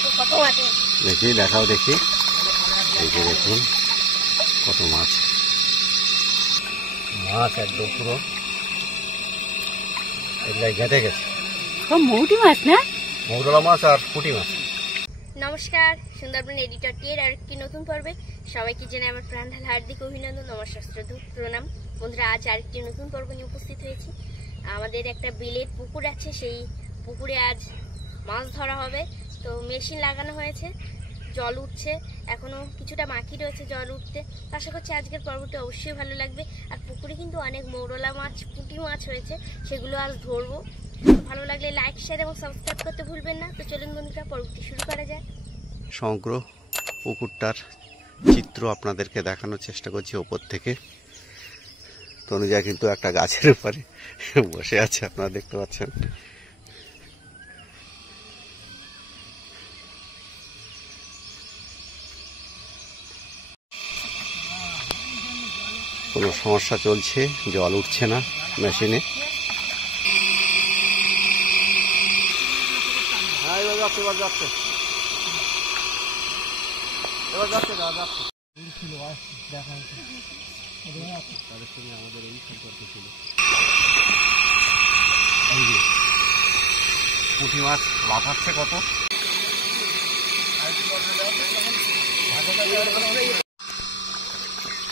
দেখি দেখাও দেখি, এই যে দেখুন কত মাছ, মাছ একদম পুরো ঘেটে গেছে। মৌটি মাছ না, মৌরলা মাছ আর পুঁটি মাছ। নমস্কার, সুন্দরবন এডিটর টি এর আরেকটি নতুন পর্বে সবাইকে জানাই আমার প্রাণঢাল হার্দিক অভিনন্দন, নমস্কার, শ্রদ্ধা, প্রণাম। বন্ধুরা, আজ আরেকটি নতুন পর্ব নিয়ে উপস্থিত হয়েছি। আমাদের একটা বিলের পুকুর আছে, সেই পুকুরে আজ মাছ ধরা হবে। তো মেশিন লাগানো হয়েছে, জল উঠছে, এখনো কিছুটা বাকি রয়েছে জল উঠতে। আশা করছি আজকের পর্বটি অবশ্যই ভালো লাগবে। আর পুকুরে কিন্তু অনেক মৌরলা মাছ, পুঁটি মাছ হয়েছে, সেগুলো আজ ধরবো। ভালো লাগলে লাইক, শেয়ার এবং সাবস্ক্রাইব করতে ভুলবেন না। তো চলুন বন্ধুরা, পর্বটি শুরু করা যায়। সমগ্র পুকুরটার চিত্র আপনাদেরকে দেখানোর চেষ্টা করছি ওপর থেকে। তনুজা কিন্তু একটা গাছের উপরে বসে আছে, আপনারা দেখতে পাচ্ছেন। কোনো সমস্যা চলছে, জল উঠছে না মেশিনে। পুঁটি মাছ লাফাচ্ছে কত।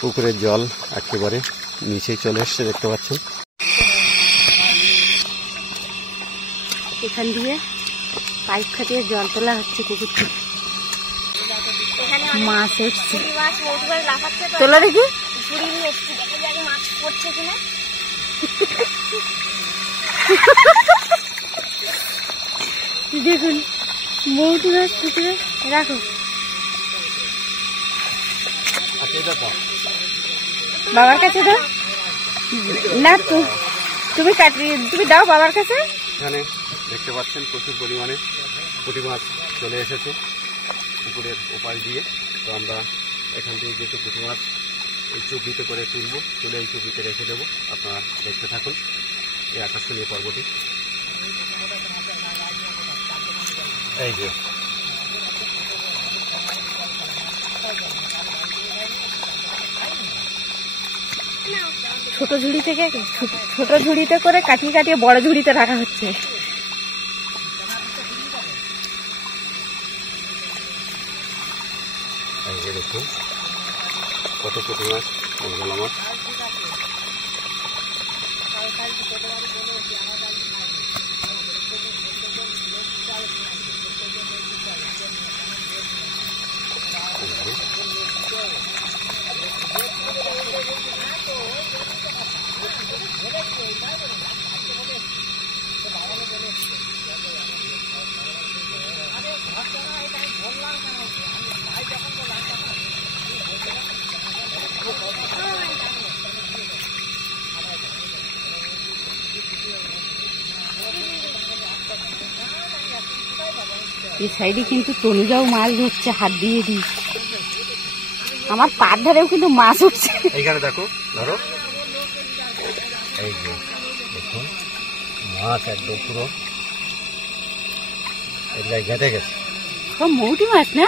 পুকুরের জল একেবারে নিচেই চলে এসছে, দেখতে পাচ্ছেন। এখান দিয়ে পাইপ খাটিয়ে জল তোলা হচ্ছে পুকুর থেকে। মাছ এসছে, তোলা দেখি মাছ পড়ছে কিনা। দেখুন মৌটি মাছ পুকুরে রাখো। বাবার কাছে দাও না, তুমি দাও বাবার কাছে। এখানে দেখতে পাচ্ছেন প্রচুর পরিমাণে পুঁটি মাছ চলে এসেছে পুকুরের ওপাশ দিয়ে। তো আমরা এখান থেকে যেহেতু পুঁটি মাছ এই চুবড়িতে করে তুলবো, তুলে এই চুবড়িতে রেখে দেবো। আপনারা দেখতে থাকুন এই আকর্ষণীয় পর্বটি। এই যে ছোট ঝুড়ি থেকে ছোট ঝুড়িতে করে কাটিয়ে কাটিয়ে বড় ঝুড়িতে রাখা হচ্ছে। এই যে দেখুন কত পুঁটি মাছ, মৌরলা মাছ। এই সাইডে কিন্তু তনুজাও মাছ ধরছে, হাত দিয়ে দিই। আমার পার ধারেও কিন্তু মাছ উঠছে। এইখানে দেখো, ধরো, এই যে দেখুন মাছ একদম পুরো ঘেটে গেছে। সব মৌটি মাছ না,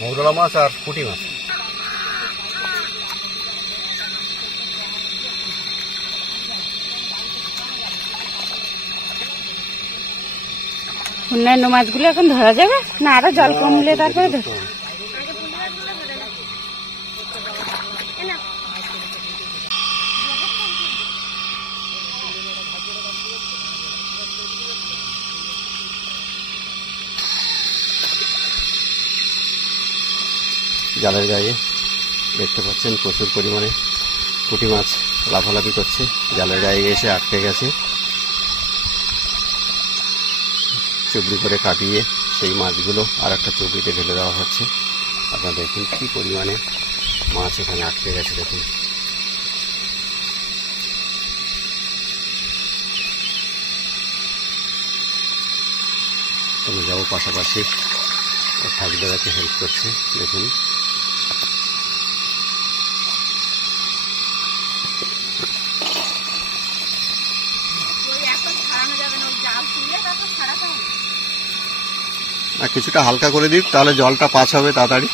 মৌরলা মাছ আর পুঁটি মাছ। অন্যান্য মাছগুলো এখন ধরা যাবে না, আরো জল কমলে তারপরে ধর। জালের গায়ে দেখতে পাচ্ছেন প্রচুর পরিমাণে পুঁটি মাছ লাফালাফি করছে, জালের গায়ে এসে আটকে গেছে। চুবড়ি করে কাটিয়ে সেই মাছগুলো আর একটা চুবড়িতে ঢেলে দেওয়া হচ্ছে। আপনারা দেখুন কি পরিমাণে মাছ এখানে আটকে গেছে। দেখুন তুমি যাবো পাশাপাশি থাকবে, হেল্প করছে। দেখুন আর কিছুটা হালকা করে দিই, তাহলে জলটা পাস হবে তাড়াতাড়ি।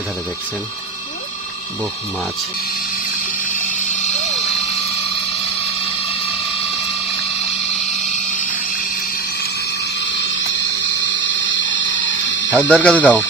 এখানে দেখছেন বহু মাছ। হাতদার কাছে দাও।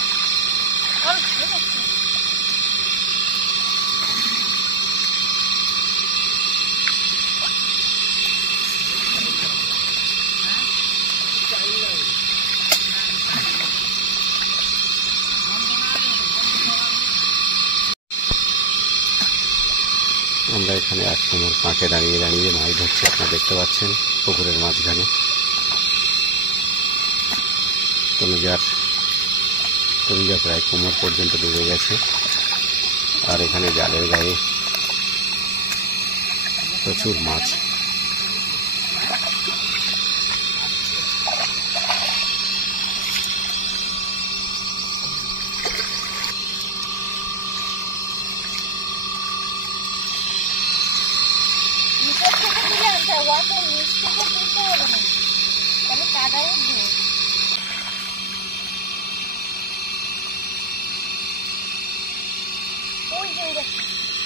আমরা এখানে এক কোমর পাঁকে দাঁড়িয়ে দাঁড়িয়ে মাছ ধরছি, আপনারা দেখতে পাচ্ছেন পুকুরের মাঝখানে। তনুজা প্রায় কোমর পর্যন্ত ডুবে গেছে, আর এখানে জালের গায়ে প্রচুর মাছ।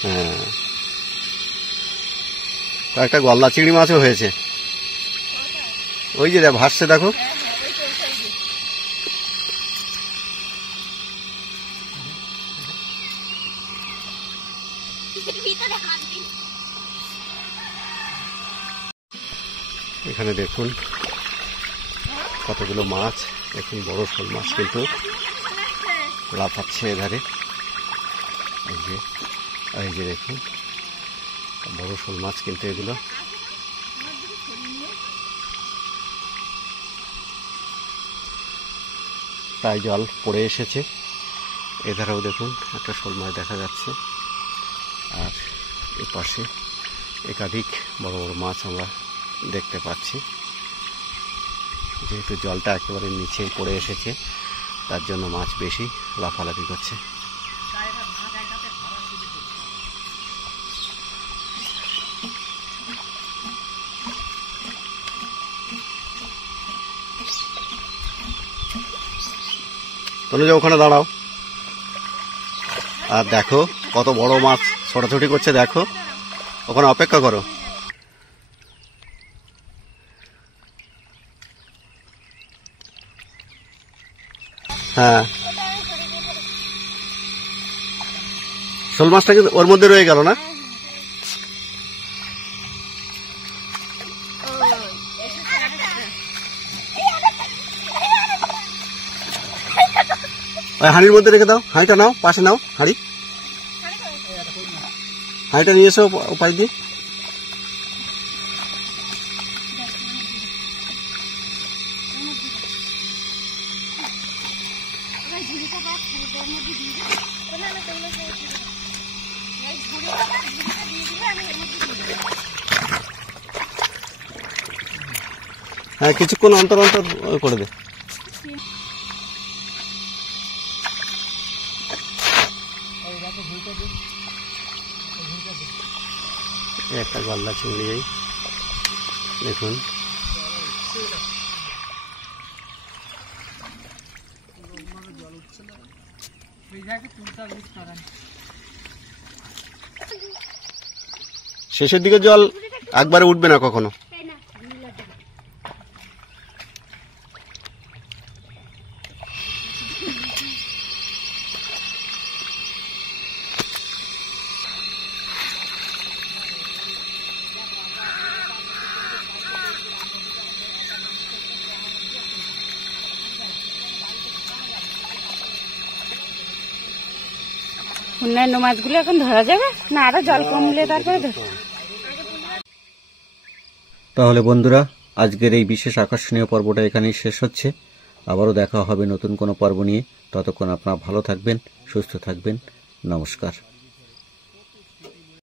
হ্যাঁ, একটা গলদা চিংড়ি মাছও হয়েছে, ওই যে ভাসছে দেখো। এখানে দেখুন কতগুলো মাছ, দেখুন বড় শোল মাছ কিন্তু লাফাচ্ছে এধারে। এই যে দেখুন বড় শোল মাছ কিন্তু এগুলো। তাই জল পড়ে এসেছে। এধারেও দেখুন একটা শোল মাছ দেখা যাচ্ছে, আর এ পাশে একাধিক বড় বড় মাছ আমরা দেখতে পাচ্ছি। যেহেতু জলটা একেবারে নিচেই পড়ে এসেছে, তার জন্য মাছ বেশি লাফালাফি করছে। তনুজা ওখানে দাঁড়াও, আর দেখো কত বড় মাছ ছোটাছুটি করছে, দেখো ওখানে অপেক্ষা করো। হ্যাঁ, শোল মাছটা কিন্তু ওর মধ্যে রয়ে গেল না। ওই হাঁড়ির মধ্যে রেখে দাও, হাঁড়িটা নাও, পাশে নাও হাঁড়িটা নিয়ে এসো উপায় দিয়ে। হ্যাঁ, কিছুক্ষণ অন্তর অন্তর করে দে। একটা গলদা চিংড়ি দেখুন। শেষের দিকে জল একবারে উঠবে না কখনো। অন্যান্য মাছগুলো এখন ধরা যাবে না, আরো জল কমলে তারপরে ধরবো। তাহলে বন্ধুরা, আজকের এই বিশেষ আকর্ষণীয় পর্বটা এখানেই শেষ হচ্ছে। আবারও দেখা হবে নতুন কোনো পর্ব নিয়ে। ততক্ষণ আপনারা ভালো থাকবেন, সুস্থ থাকবেন। নমস্কার।